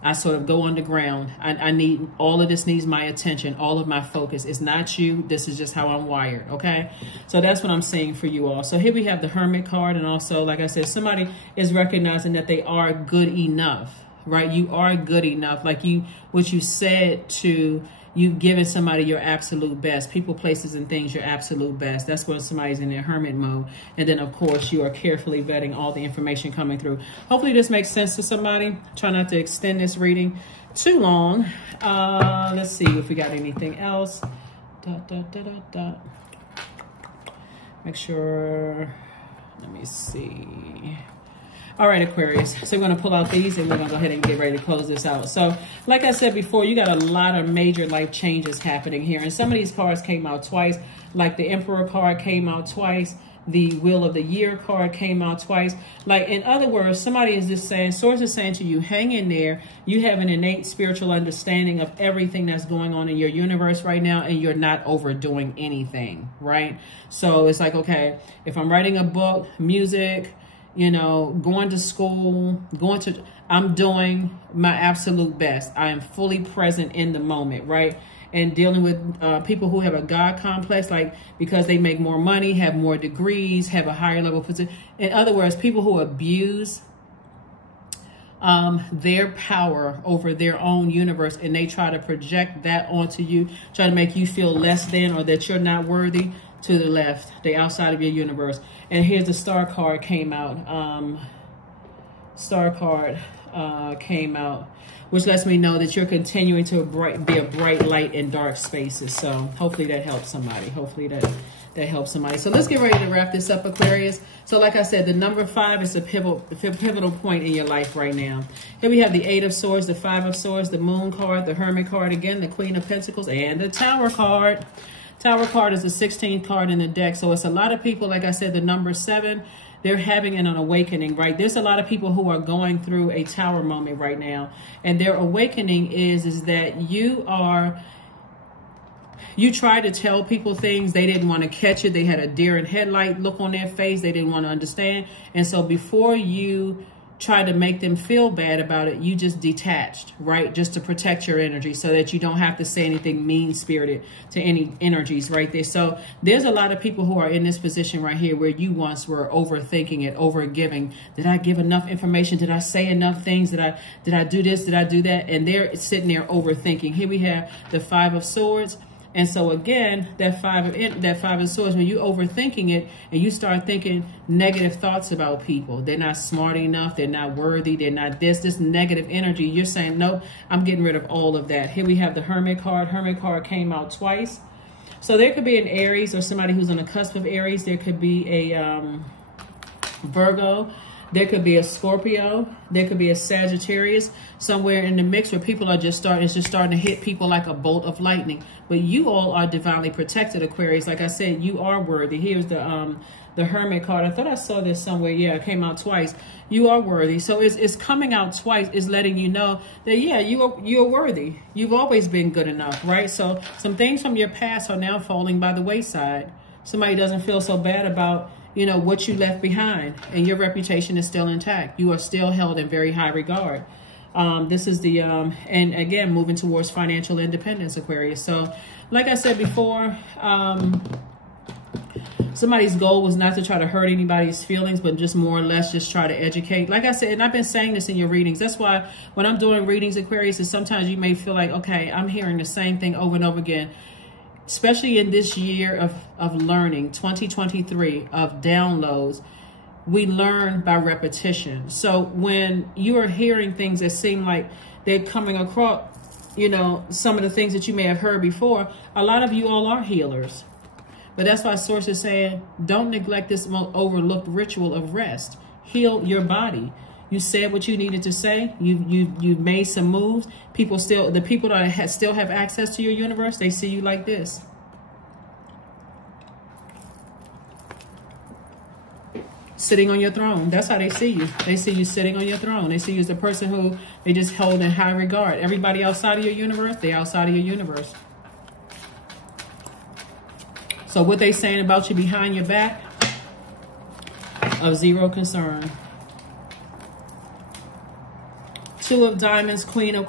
I sort of go underground. I need, all of this needs my attention, all of my focus. It's not you. This is just how I'm wired, okay? So that's what I'm saying for you all. So here we have the Hermit card. And also, like I said, somebody is recognizing that they are good enough, right? You are good enough. Like what you said to, you've given somebody your absolute best. People, places, and things, your absolute best. That's when somebody's in their hermit mode. And then, of course, you are carefully vetting all the information coming through. Hopefully this makes sense to somebody. Try not to extend this reading too long. Let's see if we got anything else. Make sure. Let me see. All right, Aquarius. So we're going to pull out these and we're going to go ahead and get ready to close this out. So like I said before, you got a lot of major life changes happening here. And some of these cards came out twice, like the Emperor card came out twice. The Wheel of the Year card came out twice. Like, in other words, somebody is just saying, Source is saying to you, hang in there. You have an innate spiritual understanding of everything that's going on in your universe right now, and you're not overdoing anything, right? So it's like, okay, if I'm writing a book, music, you know, going to school, I'm doing my absolute best. I am fully present in the moment, right? And dealing with people who have a God complex, like because they make more money, have more degrees, have a higher level position. In other words, people who abuse their power over their own universe, and they try to project that onto you, try to make you feel less than or that you're not worthy. To the left, the outside of your universe. And here's the Star card came out. Star card came out, which lets me know that you're continuing to be a bright light in dark spaces. So hopefully that helps somebody. Hopefully that helps somebody. So let's get ready to wrap this up, Aquarius. So like I said, the number 5 is a pivotal point in your life right now. Here we have the 8 of Swords, the 5 of Swords, the Moon card, the Hermit card again, the Queen of Pentacles, and the Tower card. Tower card is the 16th card in the deck. So it's a lot of people, like I said, the number 7, they're having an awakening, right? There's a lot of people who are going through a tower moment right now. And their awakening is that you try to tell people things. They didn't want to catch it. They had a deer in headlight look on their face. They didn't want to understand. And so before you try to make them feel bad about it, you just detached, right? Just to protect your energy so that you don't have to say anything mean-spirited to any energies right there. So there's a lot of people who are in this position right here where you once were overthinking it, overgiving. Did I give enough information? Did I say enough things? Did I do this? Did I do that? And they're sitting there overthinking. Here we have the 5 of Swords. And so again, that five of Swords, when you overthinking it and you start thinking negative thoughts about people, they're not smart enough, they're not worthy, they're not this negative energy, you're saying, nope, I'm getting rid of all of that. Here we have the Hermit card. Hermit card came out twice. So there could be an Aries or somebody who's on the cusp of Aries. There could be a Virgo. There could be a Scorpio. There could be a Sagittarius somewhere in the mix where people are just starting to hit people like a bolt of lightning. But you all are divinely protected, Aquarius. Like I said, you are worthy. Here's the Hermit card. I thought I saw this somewhere. Yeah, it came out twice. You are worthy. So it's coming out twice. It's letting you know that, yeah, you're worthy. You've always been good enough, right? So some things from your past are now falling by the wayside. Somebody doesn't feel so bad about, you know, what you left behind, and your reputation is still intact. You are still held in very high regard. This is the, and again, moving towards financial independence, Aquarius. So like I said before, somebody's goal was not to try to hurt anybody's feelings, but just more or less just try to educate. Like I said, and I've been saying this in your readings. That's why when I'm doing readings, Aquarius, is sometimes you may feel like, okay, I'm hearing the same thing over and over again. Especially in this year of learning, 2023, of downloads, we learn by repetition. So when you are hearing things that seem like they're coming across, you know, some of the things that you may have heard before, a lot of you all are healers. But that's why Source is saying, don't neglect this overlooked ritual of rest. Heal your body. You said what you needed to say. You've made some moves. The people that still have access to your universe, they see you like this. Sitting on your throne. That's how they see you. They see you sitting on your throne. They see you as the person who they just hold in high regard. Everybody outside of your universe, they're outside of your universe. So what they saying about you behind your back, of zero concern. 2 of Diamonds, Queen of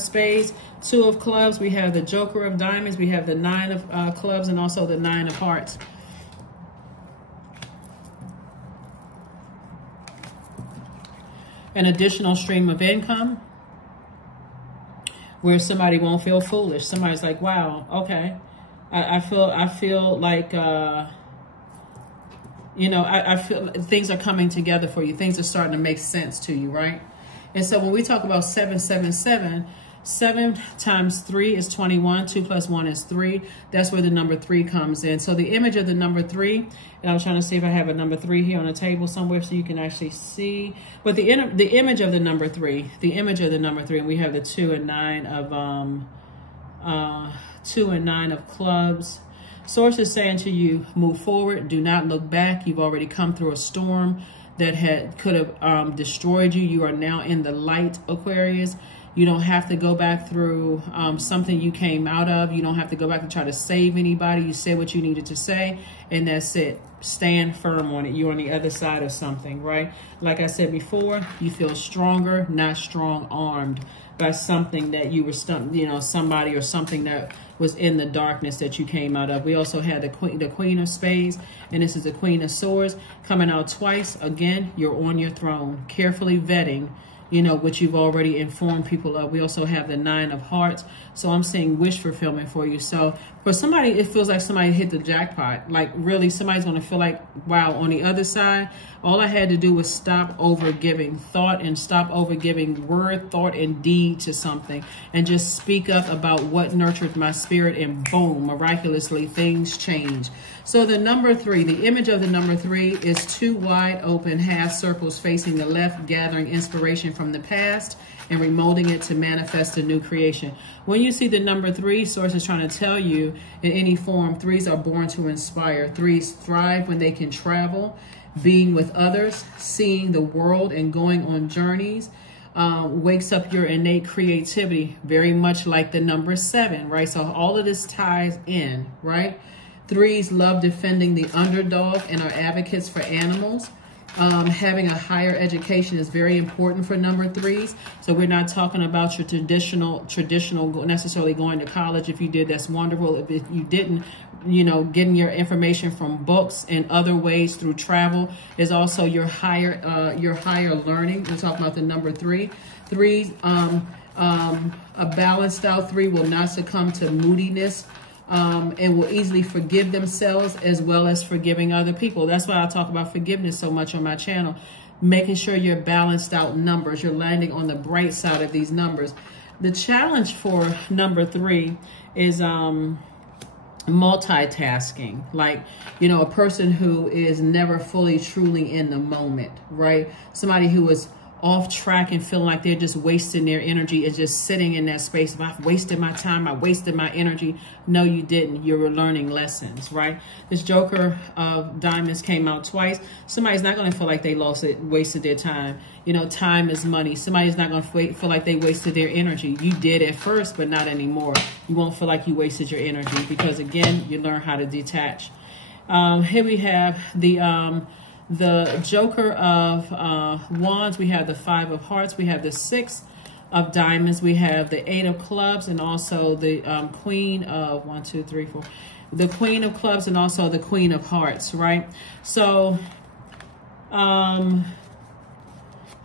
Spades, 2 of Clubs. We have the Joker of Diamonds. We have the 9 of Clubs and also the 9 of Hearts. An additional stream of income where somebody won't feel foolish. Somebody's like, wow, okay. I feel like, you know, I feel things are coming together for you. Things are starting to make sense to you, right? And so when we talk about 777, 7 times 3 is 21. 2 plus 1 is 3. That's where the number 3 comes in. So the image of the number 3, and I was trying to see if I have a number 3 here on the table somewhere so you can actually see. But the image of the number 3, and we have the 2 and 9 of 2 and 9 of clubs. Source is saying to you, move forward. Do not look back. You've already come through a storm that could have destroyed you. You are now in the light, Aquarius. You don't have to go back through something you came out of. You don't have to go back and try to save anybody. You said what you needed to say, and that's it. Stand firm on it. You're on the other side of something, right? Like I said before, you feel stronger, not strong-armed by something that you were, somebody or something that was in the darkness that you came out of. We also had the Queen of Spades, and this is the Queen of Swords coming out twice. Again, you're on your throne, carefully vetting what you've already informed people of. We also have the 9 of Hearts. So I'm seeing wish fulfillment for you. So for somebody, it feels like somebody hit the jackpot. Like really, somebody's going to feel like, wow, on the other side, all I had to do was stop over giving thought and stop over giving word, thought, and deed to something and just speak up about what nurtured my spirit, and boom, miraculously, things change. So the number 3, the image of the number 3 is 2 wide open half circles facing the left, gathering inspiration from the past and remolding it to manifest a new creation. When you see the number 3, Source is trying to tell you in any form, 3s are born to inspire. 3s thrive when they can travel, being with others, seeing the world and going on journeys. Wakes up your innate creativity, very much like the number 7, right? So all of this ties in, right? 3s love defending the underdog and are advocates for animals. Having a higher education is very important for number 3s. So we're not talking about your traditional necessarily going to college. If you did, that's wonderful. If you didn't, getting your information from books and other ways through travel is also your higher learning. We're talking about the number 3. 3s, a balanced out 3 will not succumb to moodiness. And will easily forgive themselves as well as forgiving other people. That's why I talk about forgiveness so much on my channel, making sure you're balanced out numbers. You're landing on the bright side of these numbers. The challenge for number 3 is multitasking. Like, a person who is never fully, truly in the moment, right? Somebody who is off track and feeling like they're just wasting their energy, is just sitting in that space. If I've wasted my time, I wasted my energy. No, you didn't. You were learning lessons, right? This Joker of Diamonds came out twice. Somebody's not going to feel like they wasted their time. Time is money. Somebody's not going to feel like they wasted their energy. You did at first, but not anymore. You won't feel like you wasted your energy because, again, you learn how to detach. Here we have the Joker of Wands. We have the 5 of Hearts. We have the 6 of Diamonds. We have the 8 of Clubs, and also the Queen of the Queen of Clubs, and also the Queen of Hearts, right? So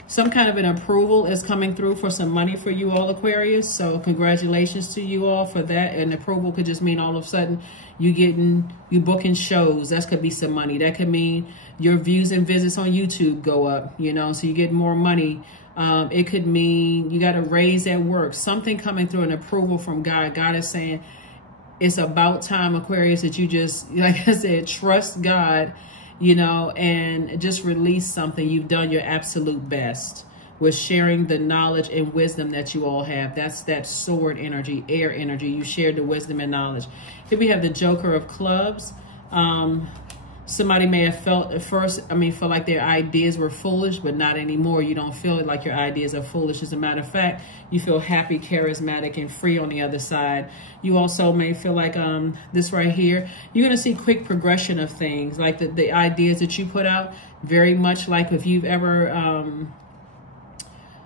some kind of an approval is coming through for some money for you all, Aquarius. So congratulations to you all for that. And approval could just mean all of a sudden you booking shows. That could be some money. That could mean your views and visits on YouTube go up, so you get more money. It could mean you got a raise at work. Something coming through, an approval from God. God is saying it's about time, Aquarius, that you just, like I said, trust God, and just release something. You've done your absolute best with sharing the knowledge and wisdom that you all have. That's that sword energy, air energy. You shared the wisdom and knowledge. Here we have the Joker of Clubs. Somebody may have felt at first, feel like their ideas were foolish, but not anymore. You don't feel like your ideas are foolish. As a matter of fact, you feel happy, charismatic, and free on the other side. You also may feel like this right here, you're going to see quick progression of things, like the ideas that you put out, very much like if you've ever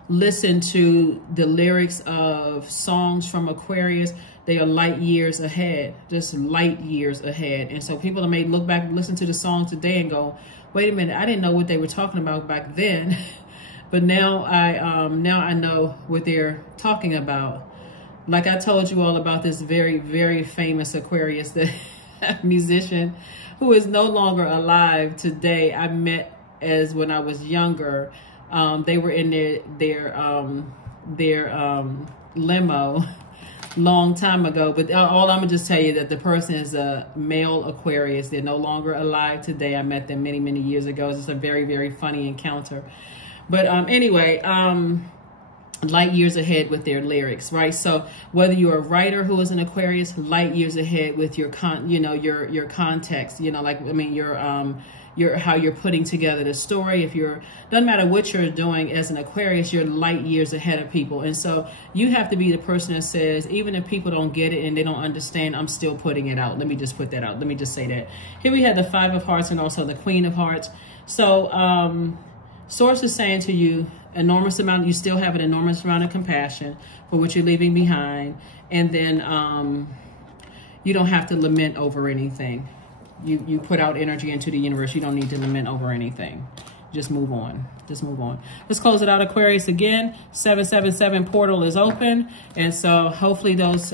listened to the lyrics of songs from Aquarius. They are light years ahead, just light years ahead. And so people may look back and listen to the song today and go, wait a minute, I didn't know what they were talking about back then. But now I know what they're talking about. Like I told you all about this very, very famous Aquarius, the musician who is no longer alive today. I met as when I was younger. They were in their limo long time ago. But all I'm gonna just tell you that the person is a male Aquarius. They're no longer alive today. I met them many years ago. It's a very, very funny encounter. But anyway, light years ahead with their lyrics, right? So whether you're a writer who is an Aquarius, light years ahead with your your context, like, I mean, your how you're putting together the story. If you're, doesn't matter what you're doing as an Aquarius, you're light years ahead of people. And so you have to be the person that says, even if people don't get it and they don't understand, I'm still putting it out. Let me just put that out. Let me just say that. Here we have the 5 of Hearts and also the Queen of Hearts. So Source is saying to you, you still have an enormous amount of compassion for what you're leaving behind. And then you don't have to lament over anything. You put out energy into the universe. You don't need to lament over anything. Just move on. Just move on. Let's close it out, Aquarius. Again, 777 portal is open. And so hopefully those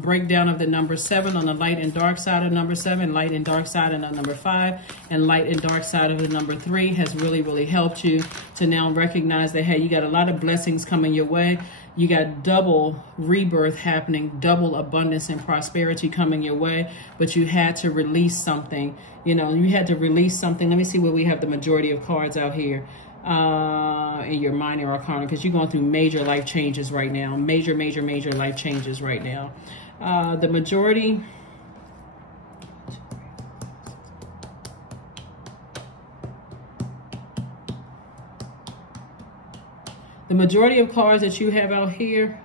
breakdown of the number 7 on the light and dark side of number 7, light and dark side of the number 5, and light and dark side of the number 3 has really helped you to now recognize that, hey, you got a lot of blessings coming your way. You got double rebirth happening, double abundance and prosperity coming your way, but you had to release something. You had to release something. Let me see where we have the majority of cards out here in your minor arcana, because you're going through major life changes right now. Major life changes right now. The majority... The majority of cards that you have out here,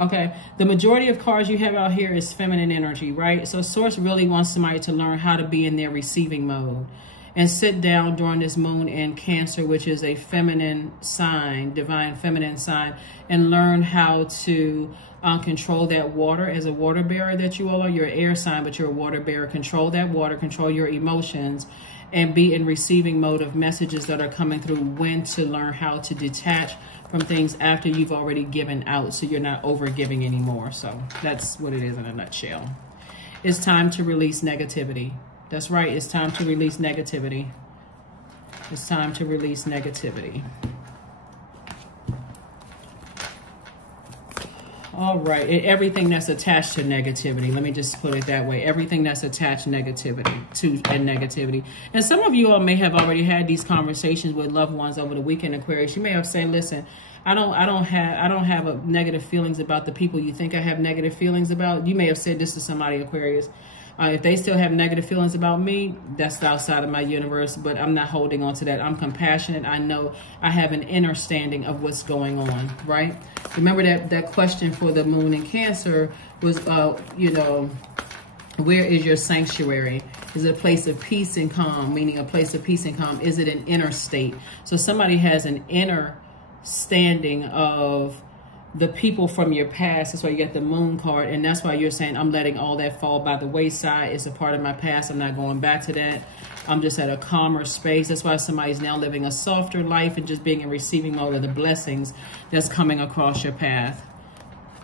okay, the majority of cards you have out here is feminine energy, right? So Source really wants somebody to learn how to be in their receiving mode and sit down during this moon in Cancer, which is a feminine sign, divine feminine sign, and learn how to control that water as a water bearer that you all are. You're an air sign, but you're a water bearer. Control that water, control your emotions, and be in receiving mode of messages that are coming through. When to learn how to detach from things after you've already given out, so you're not over giving anymore. So that's what it is in a nutshell. It's time to release negativity. That's right. It's time to release negativity. It's time to release negativity. All right, everything that's attached to negativity. Let me just put it that way. Everything that's attached negativity. And some of you all may have already had these conversations with loved ones over the weekend, Aquarius. You may have said, listen, I don't have negative feelings about the people you think I have negative feelings about. You may have said this to somebody, Aquarius. If they still have negative feelings about me, that's outside of my universe, but I'm not holding on to that. I'm compassionate. I know I have an understanding of what's going on, right? Remember that question for the moon in Cancer was, where is your sanctuary? Is it a place of peace and calm, meaning a place of peace and calm? Is it an inner state? So somebody has an inner standing of the people from your past. That's why you get the moon card, and that's why you're saying, I'm letting all that fall by the wayside. It's a part of my past. I'm not going back to that. I'm just at a calmer space. That's why somebody's now living a softer life and just being in receiving mode of the blessings that's coming across your path.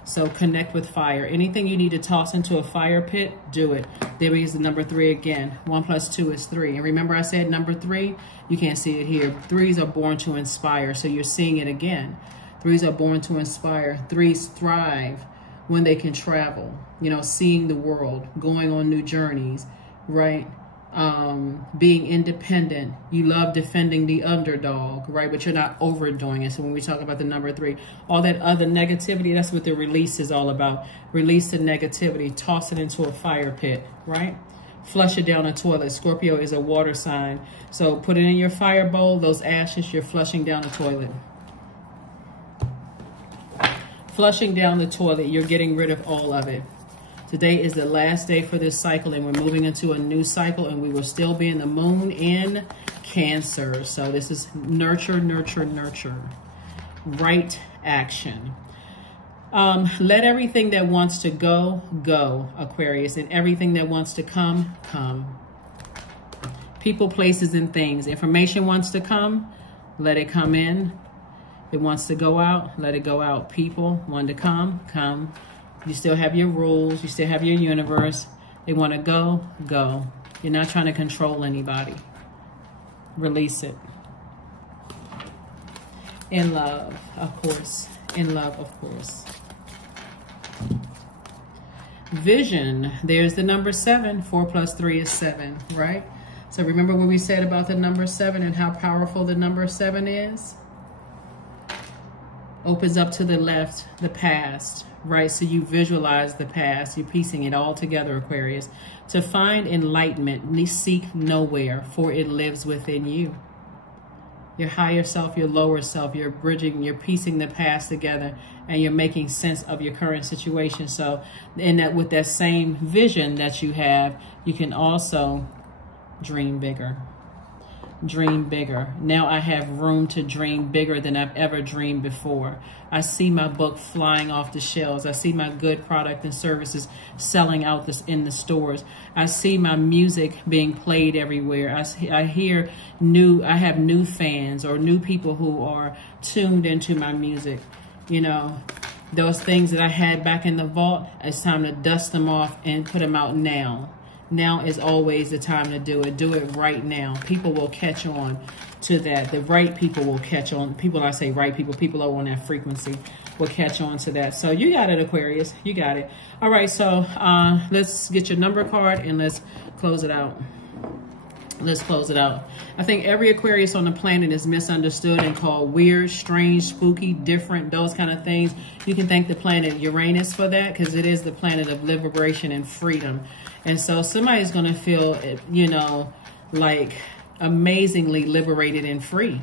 So connect with fire. Anything you need to toss into a fire pit, do it. There is the number 3 again. 1 + 2 is 3. And remember I said number 3? You can't see it here. 3s are born to inspire. So you're seeing it again. 3s are born to inspire. 3s thrive when they can travel, seeing the world, going on new journeys, right? Being independent. You love defending the underdog, right? But you're not overdoing it. So when we talk about the number 3, all that other negativity, that's what the release is all about. Release the negativity, toss it into a fire pit, right? Flush it down the toilet. Scorpio is a water sign. So put it in your fire bowl. Those ashes, you're flushing down the toilet. Flushing down the toilet, you're getting rid of all of it. Today is the last day for this cycle, and we're moving into a new cycle, and we will still be in the moon in Cancer. So this is nurture, nurture, nurture. Right action. Let everything that wants to go, go, Aquarius, and everything that wants to come, come. People, places, and things. Information wants to come, let it come in. It wants to go out, let it go out. People want to come, come. You still have your rules. You still have your universe. They want to go, go. You're not trying to control anybody. Release it. In love, of course. In love, of course. Vision, there's the number 7. 4 plus 3 is 7, right? So remember what we said about the number 7 and how powerful the number 7 is? Opens up to the left, the past, right? So you visualize the past. You're piecing it all together, Aquarius. To find enlightenment, seek nowhere, for it lives within you. Your higher self, your lower self, you're bridging, you're piecing the past together, and you're making sense of your current situation. So in that, with that same vision that you have, you can also dream bigger. Dream bigger. Now I have room to dream bigger than I've ever dreamed before. I see my book flying off the shelves. I see my good product and services selling out in the stores. I see my music being played everywhere. I hear I have new fans or new people who are tuned into my music. You know, those things that I had back in the vault, it's time to dust them off and put them out now. Now is always the time to do it. Do it right now. People will catch on to that. The right people will catch on. People, I say right people, people are on that frequency, will catch on to that. So you got it, Aquarius. You got it. All right, so let's get your number card and let's close it out. Let's close it out. I think every Aquarius on the planet is misunderstood and called weird, strange, spooky, different, those kind of things. You can thank the planet Uranus for that, because it is the planet of liberation and freedom. And so somebody's going to feel, you know, like amazingly liberated and free.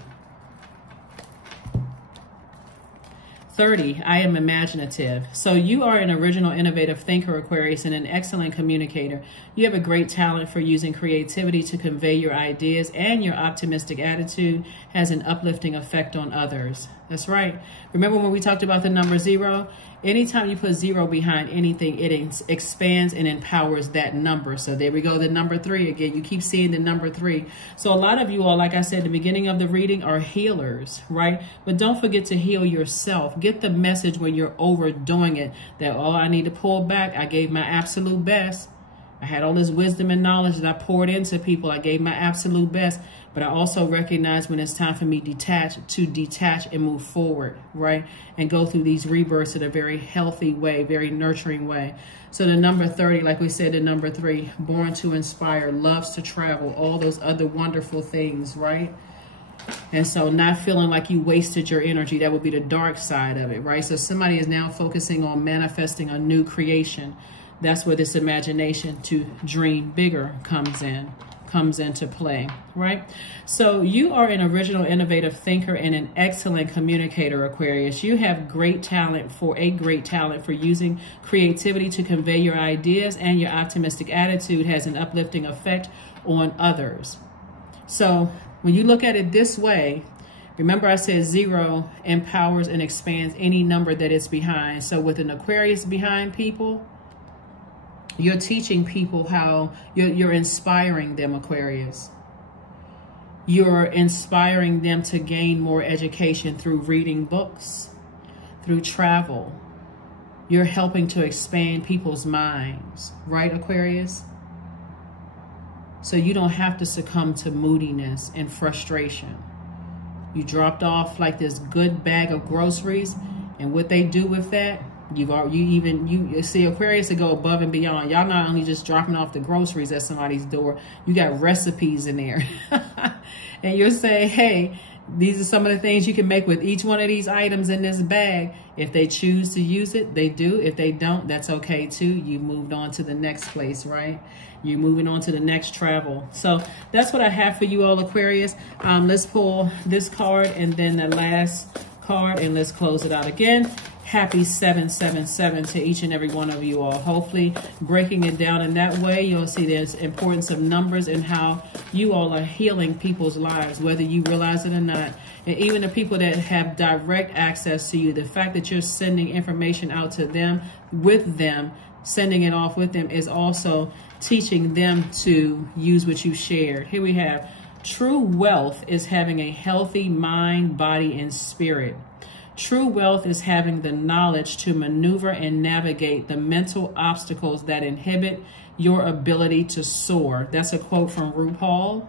30, I am imaginative. So you are an original, innovative thinker, Aquarius, and an excellent communicator. You have a great talent for using creativity to convey your ideas, and your optimistic attitude has an uplifting effect on others. That's right. Remember when we talked about the number 0? Anytime you put 0 behind anything, it expands and empowers that number. So there we go, the number 3 again. You keep seeing the number 3. So a lot of you all, like I said at the beginning of the reading, are healers, right? But don't forget to heal yourself. Get the message when you're overdoing it that, oh, I need to pull back. I gave my absolute best. I had all this wisdom and knowledge that I poured into people. I gave my absolute best. But I also recognize when it's time for me to detach and move forward, right? And go through these rebirths in a very healthy way, very nurturing way. So the number 30, like we said, the number 3, born to inspire, loves to travel, all those other wonderful things, right? And so not feeling like you wasted your energy, that would be the dark side of it, right? So somebody is now focusing on manifesting a new creation. That's where this imagination to dream bigger comes into play, right? So you are an original, innovative thinker and an excellent communicator, Aquarius. You have great talent for using creativity to convey your ideas, and your optimistic attitude has an uplifting effect on others. So when you look at it this way, remember I said 0 empowers and expands any number that it's behind. So with an Aquarius behind people, you're teaching people how, you're inspiring them, Aquarius. You're inspiring them to gain more education through reading books, through travel. You're helping to expand people's minds, right, Aquarius? So you don't have to succumb to moodiness and frustration. You dropped off like this good bag of groceries, and what they do with that, you see Aquarius to go above and beyond. Y'all not only just dropping off the groceries at somebody's door, you got recipes in there. And you're saying, hey, these are some of the things you can make with each one of these items in this bag. If they choose to use it, they do. If they don't, that's okay too. You moved on to the next place, right? You're moving on to the next travel. So that's what I have for you all, Aquarius. Let's pull this card and then the last card, and let's close it out again. Happy 777 to each and every one of you all. Hopefully breaking it down in that way, you'll see there's importance of numbers and how you all are healing people's lives, whether you realize it or not. And even the people that have direct access to you, the fact that you're sending information out to them, with them, sending it off with them, is also teaching them to use what you shared. Here we have, true wealth is having a healthy mind, body, and spirit. True wealth is having the knowledge to maneuver and navigate the mental obstacles that inhibit your ability to soar. That's a quote from RuPaul.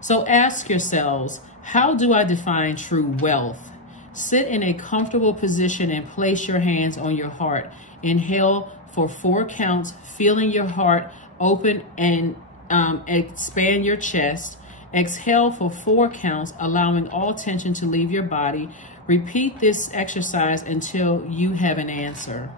So ask yourselves, How do I define true wealth? Sit in a comfortable position and place your hands on your heart. Inhale for 4 counts, feeling your heart open and expand your chest. Exhale for 4 counts, allowing all tension to leave your body. Repeat this exercise until you have an answer.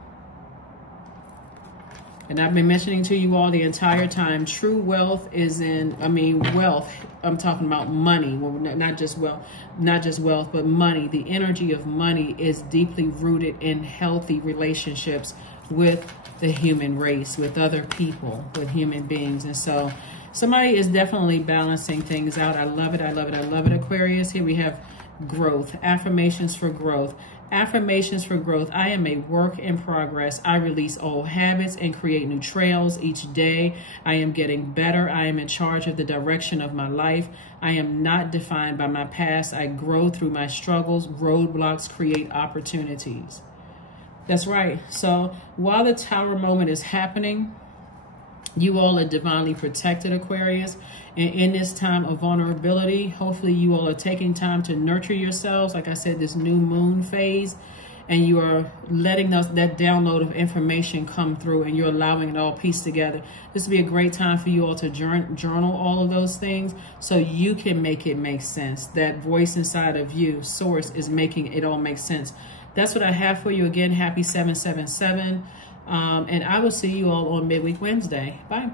And I've been mentioning to you all the entire time, true wealth is wealth. I'm talking about money, well, not just wealth, but money. The energy of money is deeply rooted in healthy relationships with the human race, with other people, with human beings. And so somebody is definitely balancing things out. I love it. I love it. I love it, Aquarius. Here we have growth, affirmations for growth. Affirmations for growth. I am a work in progress. I release old habits and create new trails each day. I am getting better. I am in charge of the direction of my life. I am not defined by my past. I grow through my struggles. Roadblocks create opportunities. That's right. So while the Tower moment is happening, you all are divinely protected, Aquarius. And in this time of vulnerability, hopefully you all are taking time to nurture yourselves. Like I said, this new moon phase, and you are letting that download of information come through, and you're allowing it all piece together. This would be a great time for you all to journal all of those things so you can make it make sense. That voice inside of you, source, is making it all make sense. That's what I have for you. Again, happy 7/7/7. And I will see you all on Midweek Wednesday. Bye.